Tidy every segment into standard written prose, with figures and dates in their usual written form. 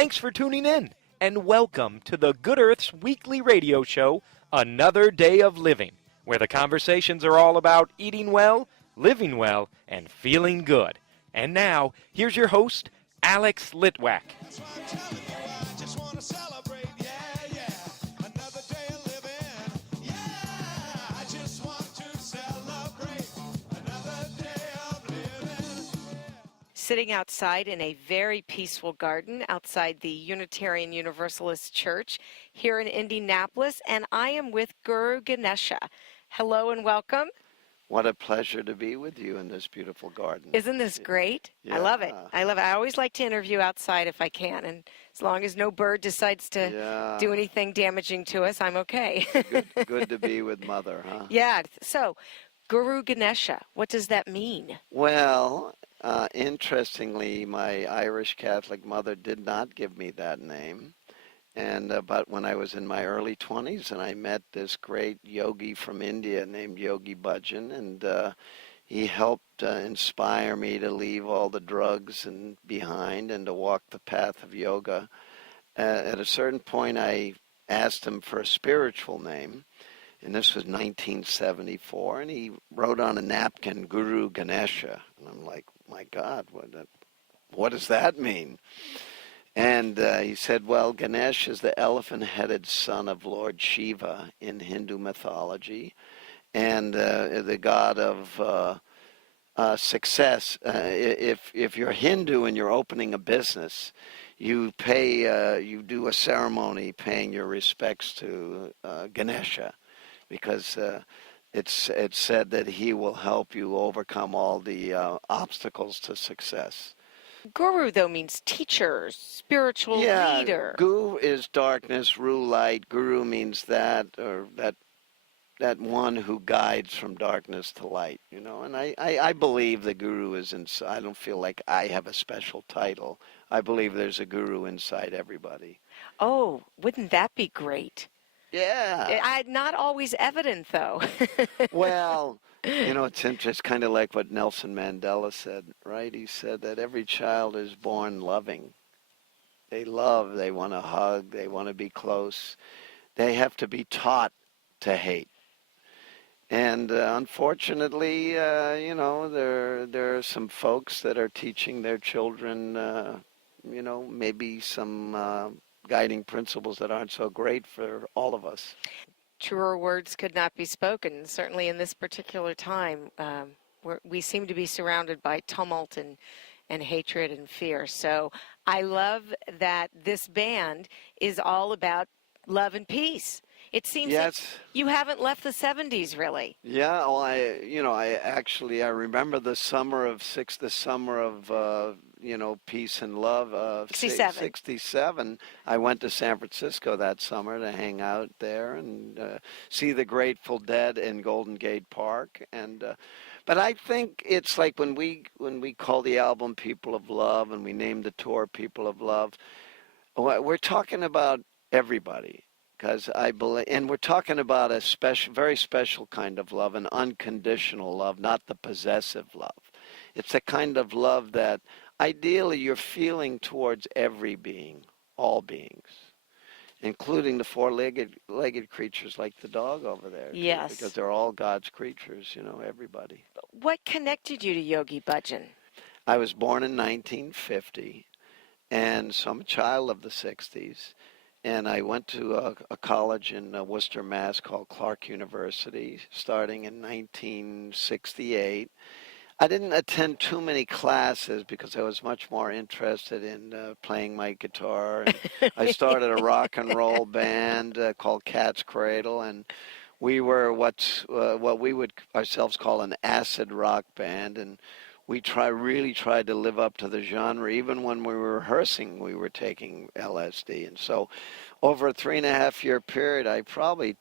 Thanks for tuning in, and welcome to the Good Earth's weekly radio show, Another Day of Living, where the conversations are all about eating well, living well, and feeling good. And now, here's your host, Alex Litwack. Sitting outside in a very peaceful garden outside the Unitarian Universalist Church here in Indianapolis, and I am with Guru Ganesha. Hello and welcome. What a pleasure to be with you in this beautiful garden. Isn't this great? Yeah. I love it. I always like to interview outside if I can, and as long as no bird decides to do anything damaging to us, I'm okay. Good to be with Mother, huh? Yeah. So, Guru Ganesha, what does that mean? Well, interestingly, my Irish Catholic mother did not give me that name. And but when I was in my early 20s and I met this great yogi from India named Yogi Bhajan, and he helped inspire me to leave all the drugs behind and to walk the path of yoga. At a certain point, I asked him for a spiritual name, and this was 1974, and he wrote on a napkin, Guru Ganesha. And I'm like, my God, what does that mean? And he said, well, Ganesh is the elephant-headed son of Lord Shiva in Hindu mythology, and the god of success. If you're Hindu and you're opening a business, you do a ceremony paying your respects to Ganesha, because it's said that he will help you overcome all the obstacles to success. Guru, though, means teacher, spiritual leader. Gu is darkness, Ru light. Guru means that one who guides from darkness to light, you know. And I believe the Guru is inside. I don't feel like I have a special title. I believe there's a Guru inside everybody. Oh, wouldn't that be great? Yeah. Not always evident, though. Well, you know, it's kind of like what Nelson Mandela said, right? He said that every child is born loving. They love, they want to hug, they want to be close. They have to be taught to hate. And unfortunately, you know, there are some folks that are teaching their children, you know, maybe some guiding principles that aren't so great for all of us. Truer words could not be spoken, certainly in this particular time. We seem to be surrounded by tumult and hatred and fear. So I love that this band is all about love and peace. It seems like you haven't left the 70s, really. Yeah, well, I remember the summer of peace and love. 67. I went to San Francisco that summer to hang out there and see the Grateful Dead in Golden Gate Park. And but I think it's like when we call the album People of Love and we name the tour People of Love, we're talking about everybody. Because I believe, and we're talking about a very special kind of love, an unconditional love, not the possessive love. It's a kind of love that ideally you're feeling towards every being, all beings, including the four-legged creatures like the dog over there. Yes. Because they're all God's creatures, you know, everybody. What connected you to Yogi Bhajan? I was born in 1950, and so I'm a child of the 60s. And I went to a college in Worcester, Mass. Called Clark University, starting in 1968. I didn't attend too many classes because I was much more interested in playing my guitar. And I started a rock and roll band called Cat's Cradle, and we were what we would ourselves call an acid rock band, and we really tried to live up to the genre. Even when we were rehearsing, we were taking LSD. And so over a 3.5-year period, I probably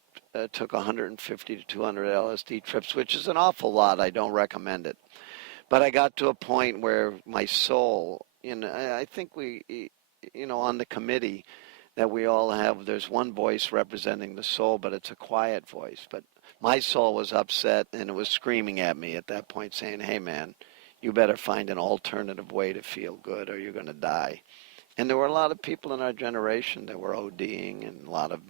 took 150 to 200 LSD trips, which is an awful lot. I don't recommend it. But I got to a point where my soul, I think on the committee that we all have, there's one voice representing the soul, but it's a quiet voice. But my soul was upset, and it was screaming at me at that point saying, hey, man, you better find an alternative way to feel good or you're going to die. And there were a lot of people in our generation that were ODing, and a lot of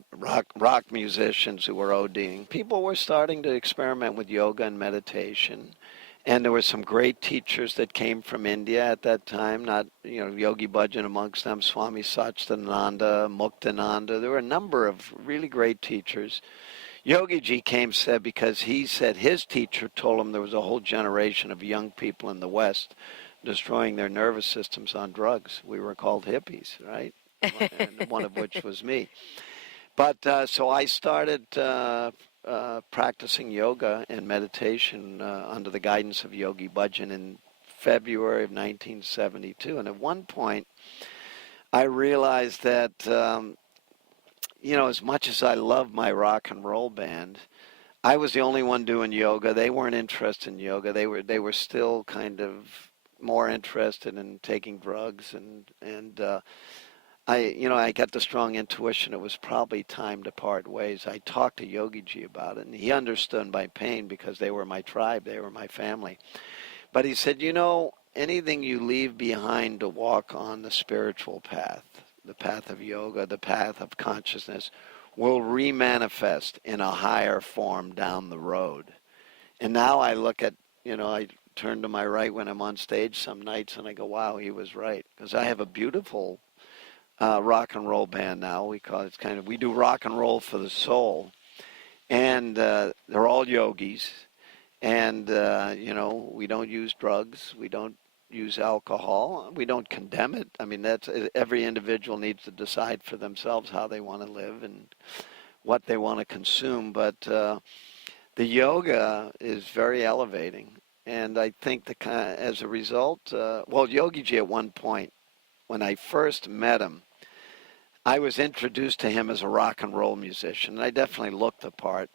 rock musicians who were ODing. People were starting to experiment with yoga and meditation. And there were some great teachers that came from India at that time, not, Yogi Bhajan amongst them, Swami Satchidananda, Muktananda. There were a number of really great teachers. Yogi Ji said because he said his teacher told him there was a whole generation of young people in the West destroying their nervous systems on drugs. We were called hippies, right? And one of which was me. But so I started practicing yoga and meditation under the guidance of Yogi Bhajan in February of 1972. And at one point, I realized that, as much as I love my rock and roll band, I was the only one doing yoga. They weren't interested in yoga. They were still kind of more interested in taking drugs, and I got the strong intuition it was probably time to part ways. I talked to Yogi Ji about it, and he understood my pain because they were my tribe, they were my family. But he said, anything you leave behind to walk on the spiritual path, the path of yoga, the path of consciousness, will remanifest in a higher form down the road. And now I look at, I turn to my right when I'm on stage some nights and I go, wow, he was right. Because I have a beautiful rock and roll band now. We do rock and roll for the soul. And they're all yogis. And, we don't use drugs. We don't use alcohol. We don't condemn it. I mean, every individual needs to decide for themselves how they want to live and what they want to consume. But the yoga is very elevating. And I think as a result, Yogi Ji at one point, when I first met him, I was introduced to him as a rock and roll musician. And I definitely looked the part.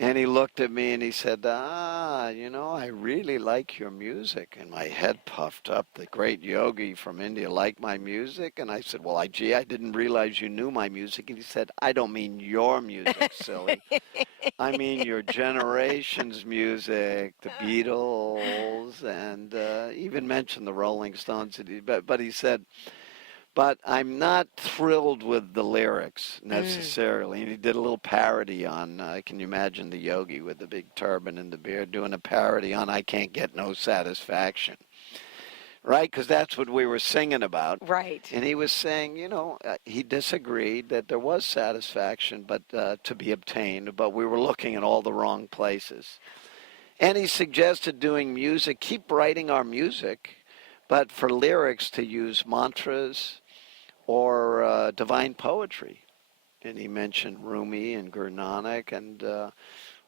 And he looked at me and he said, I really like your music. And my head puffed up. The great yogi from India liked my music. And I said, I didn't realize you knew my music. And he said, I don't mean your music, silly. I mean your generation's music, the Beatles, and even mentioned the Rolling Stones. But he said, but I'm not thrilled with the lyrics necessarily. And he did a little parody on, can you imagine the yogi with the big turban and the beard doing a parody on I Can't Get No Satisfaction. Right? Because that's what we were singing about. Right. And he was saying, he disagreed that there was satisfaction but to be obtained, but we were looking in all the wrong places. And he suggested doing music, keep writing our music, but for lyrics to use mantras or divine poetry. And he mentioned Rumi and Guru Nanak, and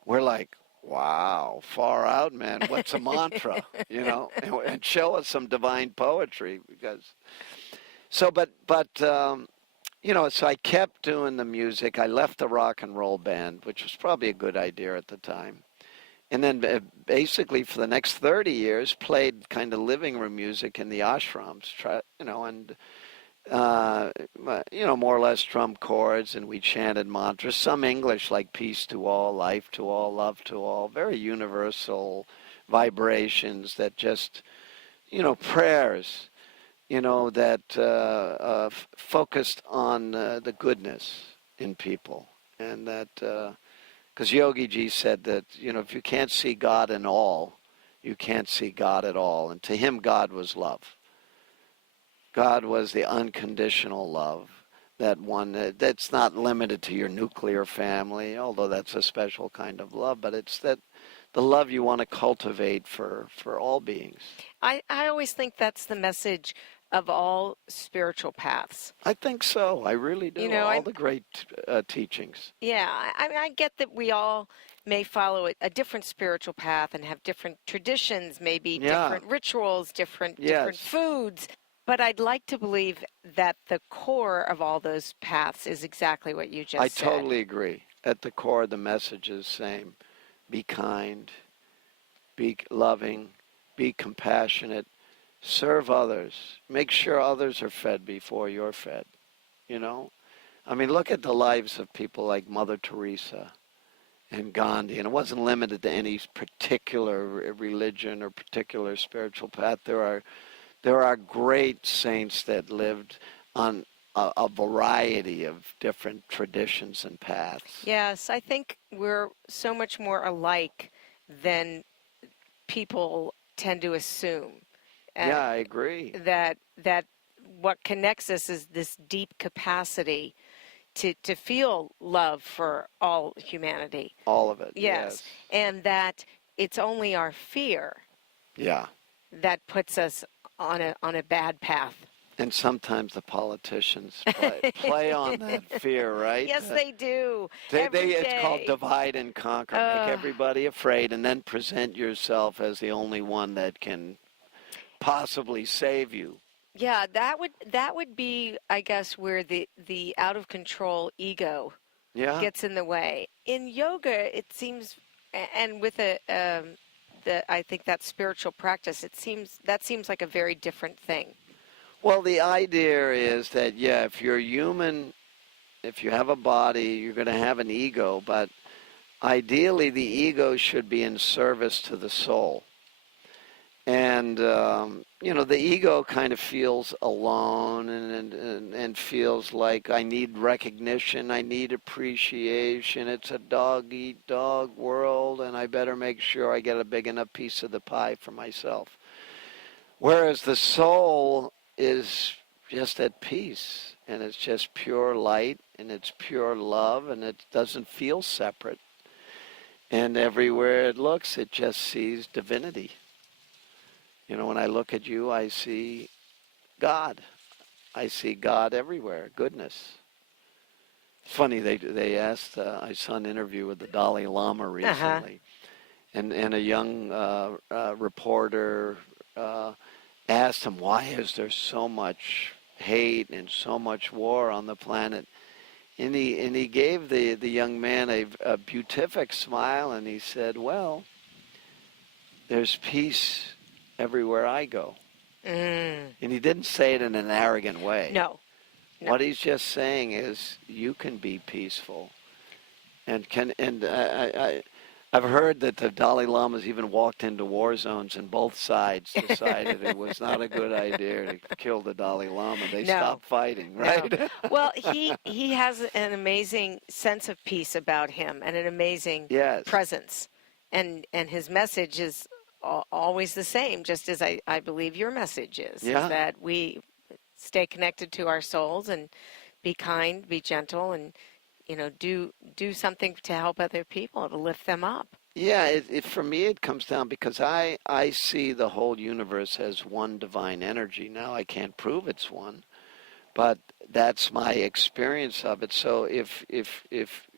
we're like, wow, far out, man. What's a mantra? And show us some divine poetry so I kept doing the music. I left the rock and roll band, which was probably a good idea at the time. And then basically for the next 30 years played kind of living room music in the ashrams, more or less drum chords, and we chanted mantras, some English like peace to all, life to all, love to all, very universal vibrations that just, prayers, that focused on the goodness in people. And that, because Yogi Ji said that, if you can't see God in all, you can't see God at all. And to him, God was love. God was the unconditional love, that one that's not limited to your nuclear family, although that's a special kind of love, but it's that the love you want to cultivate for all beings. I always think that's the message of all spiritual paths. I think so. I really do. All the great teachings. Yeah, I get that we all may follow a different spiritual path and have different traditions, maybe different rituals, different foods. But I'd like to believe that the core of all those paths is exactly what you just said. I totally agree. At the core, the message is the same. Be kind, be loving, be compassionate, serve others. Make sure others are fed before you're fed, I mean, look at the lives of people like Mother Teresa and Gandhi. And it wasn't limited to any particular religion or particular spiritual path. There There are great saints that lived on a variety of different traditions and paths. Yes, I think we're so much more alike than people tend to assume. Yeah, I agree. That what connects us is this deep capacity to feel love for all humanity. All of it. Yes, and that it's only our fear Yeah. that puts us on a bad path. And sometimes the politicians play on that fear, right? Yes, they do. It's called day. divide and conquer. Make everybody afraid, and then present yourself as the only one that can possibly save you. Yeah, that would be, I guess, where the out of control ego Yeah. gets in the way. In yoga, it seems, and with I think that spiritual practice, seems like a very different thing. Well, the idea is that, yeah, if you're human, if you have a body, you're going to have an ego, but ideally the ego should be in service to the soul. And, the ego kind of feels alone and feels like I need recognition, I need appreciation. It's a dog-eat-dog world, and I better make sure I get a big enough piece of the pie for myself. Whereas the soul is just at peace, and it's just pure light, and it's pure love, and it doesn't feel separate. And everywhere it looks, it just sees divinity. When I look at you, I see God. I see God everywhere, goodness. It's funny, they asked, I saw an interview with the Dalai Lama recently, and a young reporter asked him, why is there so much hate and so much war on the planet? And he gave the young man a beatific smile, and he said, well, there's peace everywhere I go. And he didn't say it in an arrogant way. No. What he's just saying is you can be peaceful. I've heard that the Dalai Lamas even walked into war zones and both sides decided it was not a good idea to kill the Dalai Lama. They stopped fighting, right? No. Well, he has an amazing sense of peace about him and an amazing presence. And his message is always the same, just as I believe your message is that we stay connected to our souls and be kind, be gentle, and do something to help other people, to lift them up. Yeah, for me it comes down because I see the whole universe as one divine energy. Now I can't prove it's one, but that's my experience of it. So if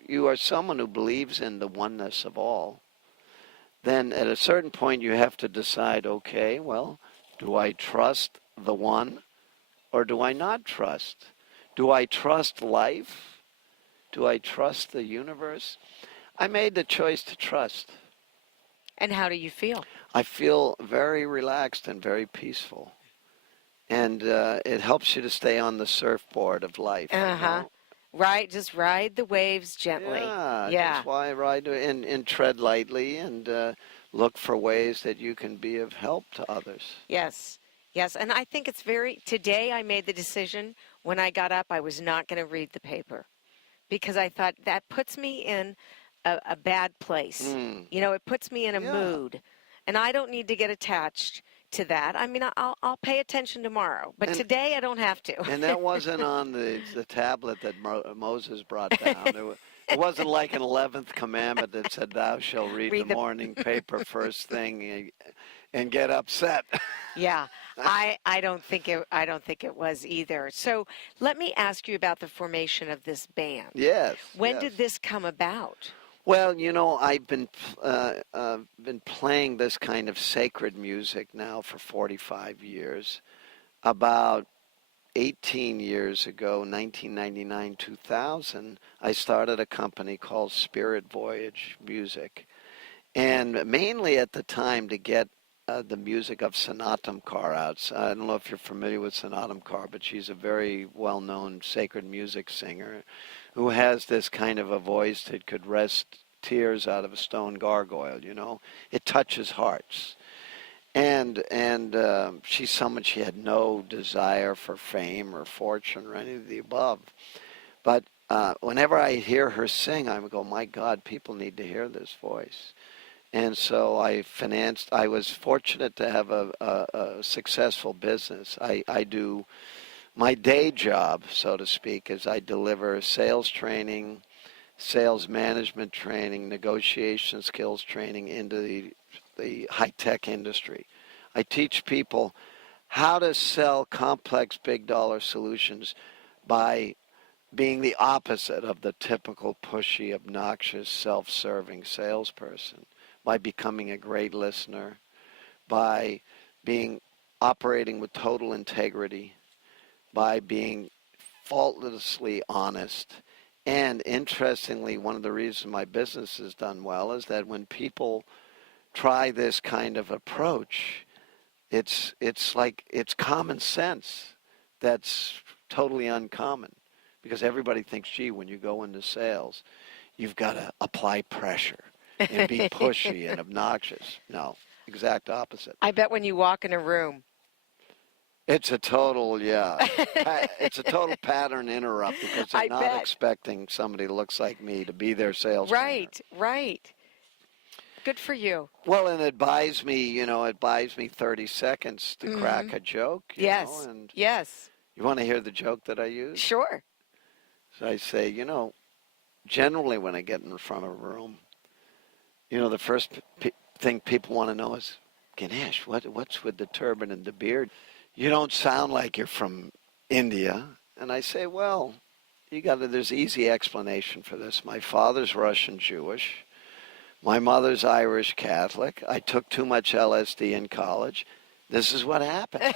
you are someone who believes in the oneness of all, then at a certain point you have to decide, okay, well, do I trust the one or do I not trust? Do I trust life? Do I trust the universe? I made the choice to trust. And how do you feel? I feel very relaxed and very peaceful. And it helps you to stay on the surfboard of life. Right, just ride the waves gently. Yeah. That's why I ride and tread lightly and look for ways that you can be of help to others. Yes, and I think it's today I made the decision when I got up I was not going to read the paper because I thought that puts me in a bad place. It puts me in a mood, and I don't need to get attached to that. I mean, I'll pay attention tomorrow, but today I don't have to. And that wasn't on the tablet that Moses brought down. It wasn't like an 11th commandment that said, thou shalt read the morning paper first thing and get upset. Yeah, I don't think it was either. So let me ask you about the formation of this band. Yes. When did this come about? Well, I've been playing this kind of sacred music now for 45 years. About 18 years ago, 1999, 2000, I started a company called Spirit Voyage Music. And mainly at the time to get the music of Sanatam Kaur out. I don't know if you're familiar with Sanatam Kaur, but she's a very well-known sacred music singer who has this kind of a voice that could wrest tears out of a stone gargoyle, It touches hearts. And she's someone, she had no desire for fame or fortune or any of the above. But whenever I hear her sing, I would go, my God, people need to hear this voice. And so I was fortunate to have a successful business. I do, my day job, so to speak, is I deliver sales training, sales management training, negotiation skills training into the high-tech industry. I teach people how to sell complex big dollar solutions by being the opposite of the typical pushy, obnoxious, self-serving salesperson, by becoming a great listener, by operating with total integrity, by being faultlessly honest. And interestingly, one of the reasons my business has done well is that when people try this kind of approach, it's common sense that's totally uncommon, because everybody thinks, gee, when you go into sales, you've got to apply pressure and be pushy and obnoxious. No, exact opposite. I bet when you walk in a room. It's a total, it's a total pattern interrupt, because they're not expecting somebody who looks like me to be their sales trainer. Right. Good for you. Well, and it buys me 30 seconds to crack a joke. Yes. And yes. You want to hear the joke that I use? Sure. So I say, generally when I get in front of a room, the first thing people want to know is, Ganesh, what's with the turban and the beard? You don't sound like you're from India. And I say, well, there's easy explanation for this. My father's Russian Jewish. My mother's Irish Catholic. I took too much LSD in college. This is what happened.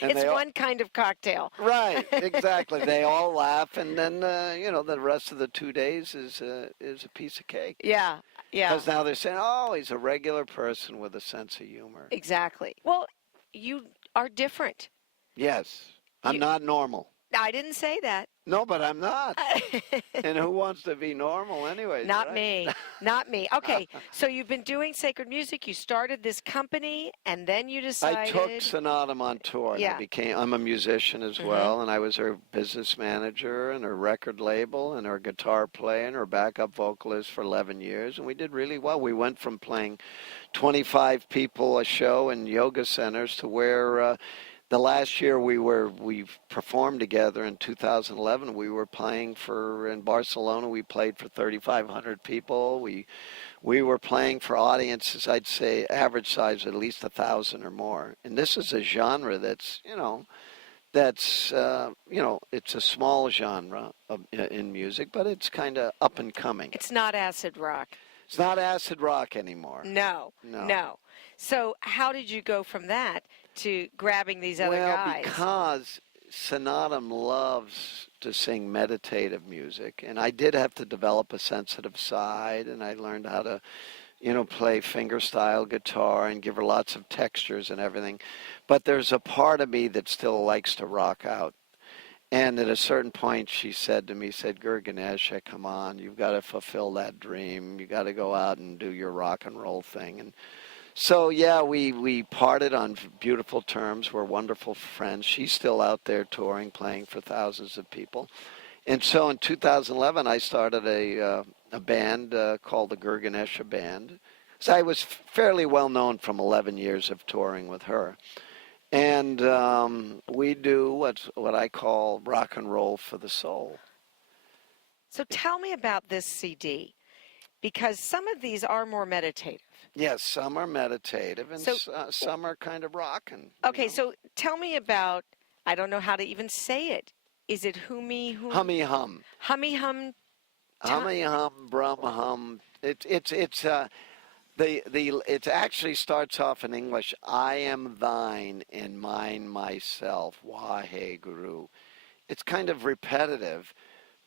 It's one kind of cocktail. Right, exactly. They all laugh, and then, the rest of the 2 days is a piece of cake. Yeah. Because now they're saying, oh, he's a regular person with a sense of humor. Exactly. Well, you are different. Yes. I'm not normal. I didn't say that. No, but I'm not. And who wants to be normal anyway? Not right? me. Not me. Okay, so you've been doing sacred music. You started this company, and then you decided. I took Sonatum on tour. Yeah. I'm a musician as well, and I was her business manager and her record label and her guitar player and her backup vocalist for 11 years, and we did really well. We went from playing 25 people a show in yoga centers to where the last year we performed together in 2011. We were playing in Barcelona. We played for 3,500 people. We were playing for audiences, I'd say average size at least 1,000 or more. And this is a genre that's it's a small genre in music, but it's kind of up and coming. It's not acid rock. It's not acid rock anymore. No. So how did you go from that to grabbing these other guys? Well, because Sonatum loves to sing meditative music, and I did have to develop a sensitive side, and I learned how to, play fingerstyle guitar and give her lots of textures and everything. But there's a part of me that still likes to rock out. And at a certain point, she said to me, Guru Ganesha, come on, you've got to fulfill that dream. You got to go out and do your rock and roll thing. And so, we parted on beautiful terms. We're wonderful friends. She's still out there touring, playing for thousands of people. And so in 2011, I started a band called the Guru Ganesha Band. So I was fairly well known from 11 years of touring with her. And we do what I call rock and roll for the soul. So tell me about this CD, because some of these are more meditative. Yes, some are meditative, and some are kind of rocking. Okay, so tell me about, I don't know how to even say it. Is it Hummy Hum? Hummy Hum. Hummy Hum. Hummy Hum, Brum Hum. It actually starts off in English. I am thine and mine myself. Wahe Guru. It's kind of repetitive,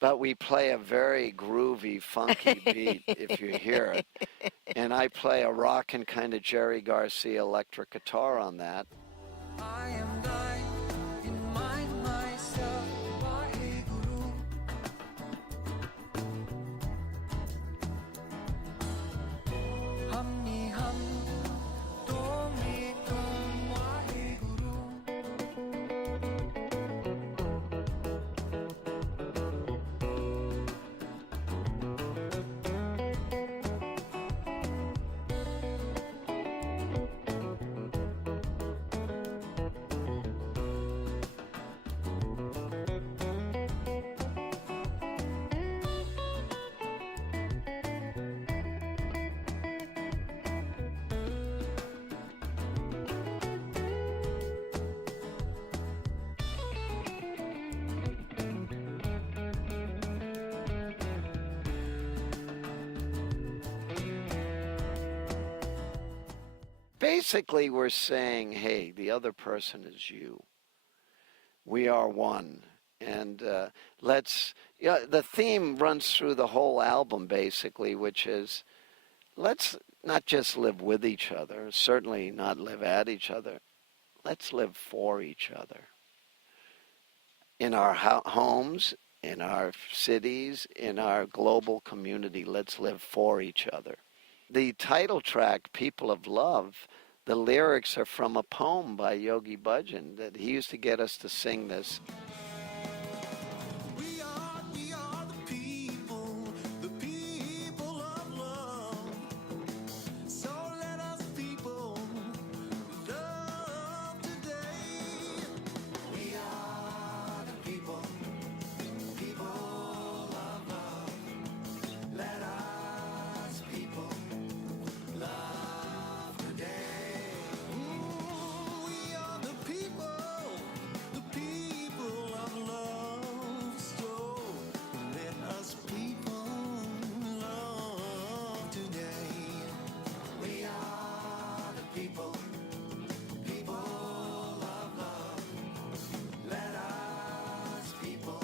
but we play a very groovy, funky beat if you hear it. And I play a rockin' kind of Jerry Garcia electric guitar on that. I am thine and mine myself. Wahe Guru. Hummy hum, basically we're saying, hey, the other person is you. We are one. And the theme runs through the whole album basically, which is let's not just live with each other, certainly not live at each other. Let's live for each other. In our homes, in our cities, in our global community, let's live for each other. The title track, People of Love, the lyrics are from a poem by Yogi Bhajan that he used to get us to sing this. We are the people of love. So let us people love today. We are the people of love. Let us people love today. We are the people of love. So let us people love today. We are the people of love. Let us people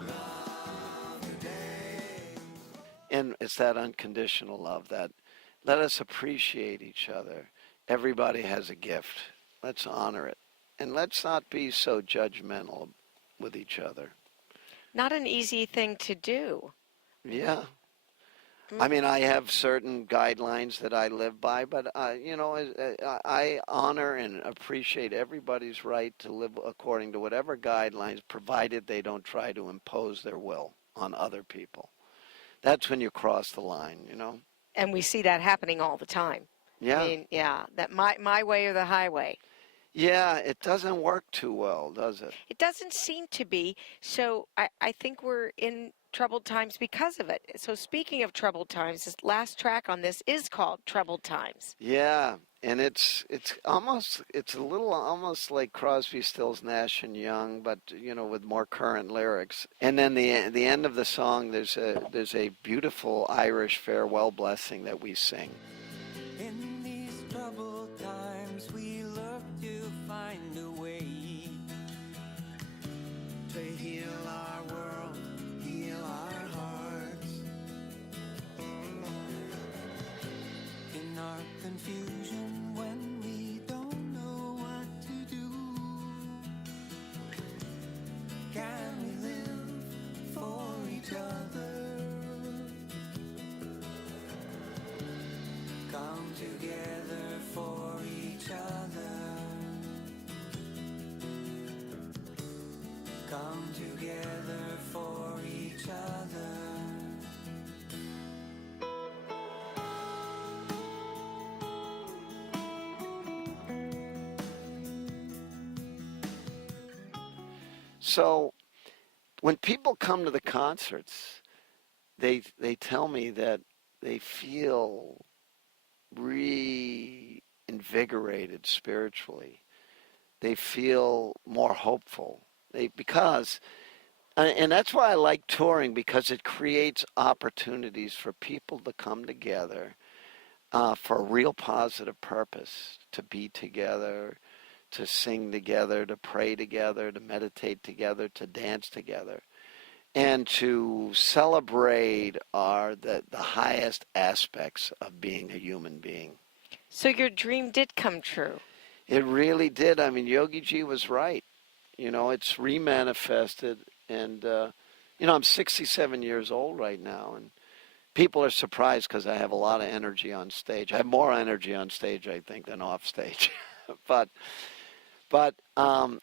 love today. And it's that unconditional love that let us appreciate each other. Everybody has a gift. Let's honor it. And let's not be so judgmental with each other. Not an easy thing to do. Yeah. I mean, I have certain guidelines that I live by, but, I honor and appreciate everybody's right to live according to whatever guidelines, provided they don't try to impose their will on other people. That's when you cross the line, you know? And we see that happening all the time. Yeah. I mean, yeah, that my way or the highway. Yeah, it doesn't work too well, does it? It doesn't seem to be. So I think we're in troubled times because of it. So speaking of troubled times, this last track on this is called Troubled Times. Yeah, and it's a little almost like Crosby, Stills, Nash and Young, but with more current lyrics. And then the end of the song, there's a beautiful Irish farewell blessing that we sing. In these troubled times, we look to find a way to heal our world, heal our hearts. In our confusion, when we don't know what to do, can we live for each other? Come together for each other. Come together for each other. So when people come to the concerts, they tell me that they feel reinvigorated spiritually. They feel more hopeful. And that's why I like touring, because it creates opportunities for people to come together for a real positive purpose, to be together, to sing together, to pray together, to meditate together, to dance together, and to celebrate the highest aspects of being a human being. So your dream did come true. It really did. I mean, Yogi Ji was right. It's remanifested. And, I'm 67 years old right now. And people are surprised because I have a lot of energy on stage. I have more energy on stage, I think, than off stage. But I'm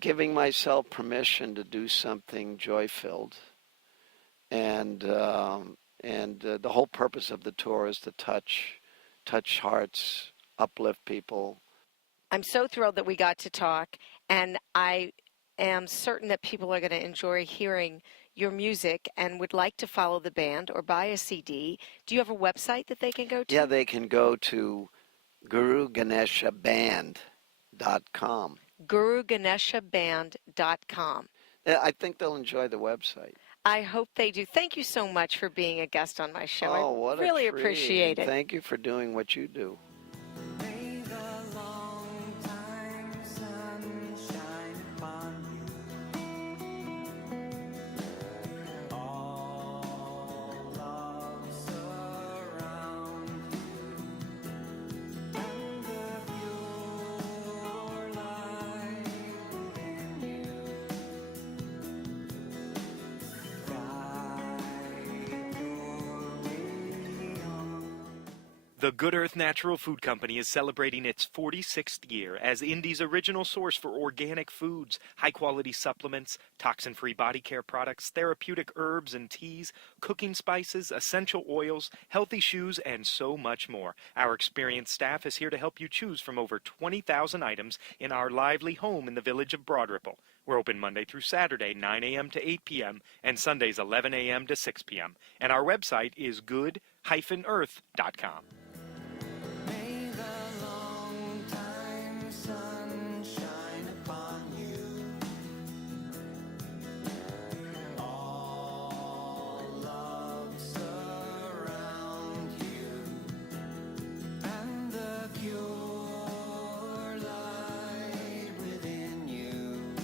giving myself permission to do something joy-filled. And the whole purpose of the tour is to touch hearts, uplift people. I'm so thrilled that we got to talk, and I am certain that people are going to enjoy hearing your music and would like to follow the band or buy a CD. Do you have a website that they can go to? Yeah, they can go to GuruGaneshaBand.com. GuruGaneshaBand.com. I think they'll enjoy the website. I hope they do. Thank you so much for being a guest on my show. Oh, what I really a treat. appreciate it. Thank you for doing what you do. The Good Earth Natural Food Company is celebrating its 46th year as Indy's original source for organic foods, high-quality supplements, toxin-free body care products, therapeutic herbs and teas, cooking spices, essential oils, healthy shoes, and so much more. Our experienced staff is here to help you choose from over 20,000 items in our lively home in the village of Broad Ripple. We're open Monday through Saturday, 9 a.m. to 8 p.m., and Sundays, 11 a.m. to 6 p.m. And our website is good-earth.com. May the long time sun shine upon you. All love surround you, and the pure light within you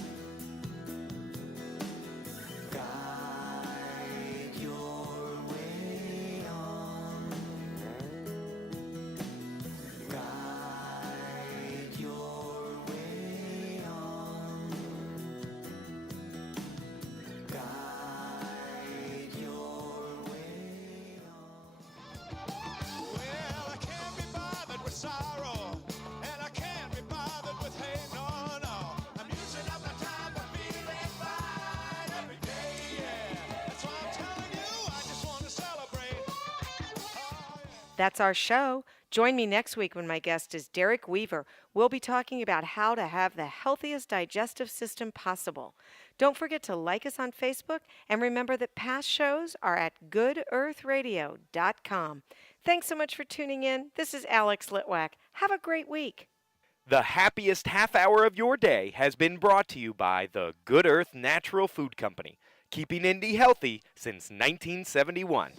guide your way on. Guide your way on. Guide your way on. Well, I can't be bothered with sorrow, and I can't be bothered with hate, no, no. I'm using up my time for feeling fine every day, yeah. That's why I'm telling you, I just want to celebrate. Oh, yeah. That's our show. Join me next week when my guest is Derek Weaver. We'll be talking about how to have the healthiest digestive system possible. Don't forget to like us on Facebook and remember that past shows are at goodearthradio.com. Thanks so much for tuning in. This is Alex Litwack. Have a great week. The happiest half hour of your day has been brought to you by the Good Earth Natural Food Company, keeping Indy healthy since 1971.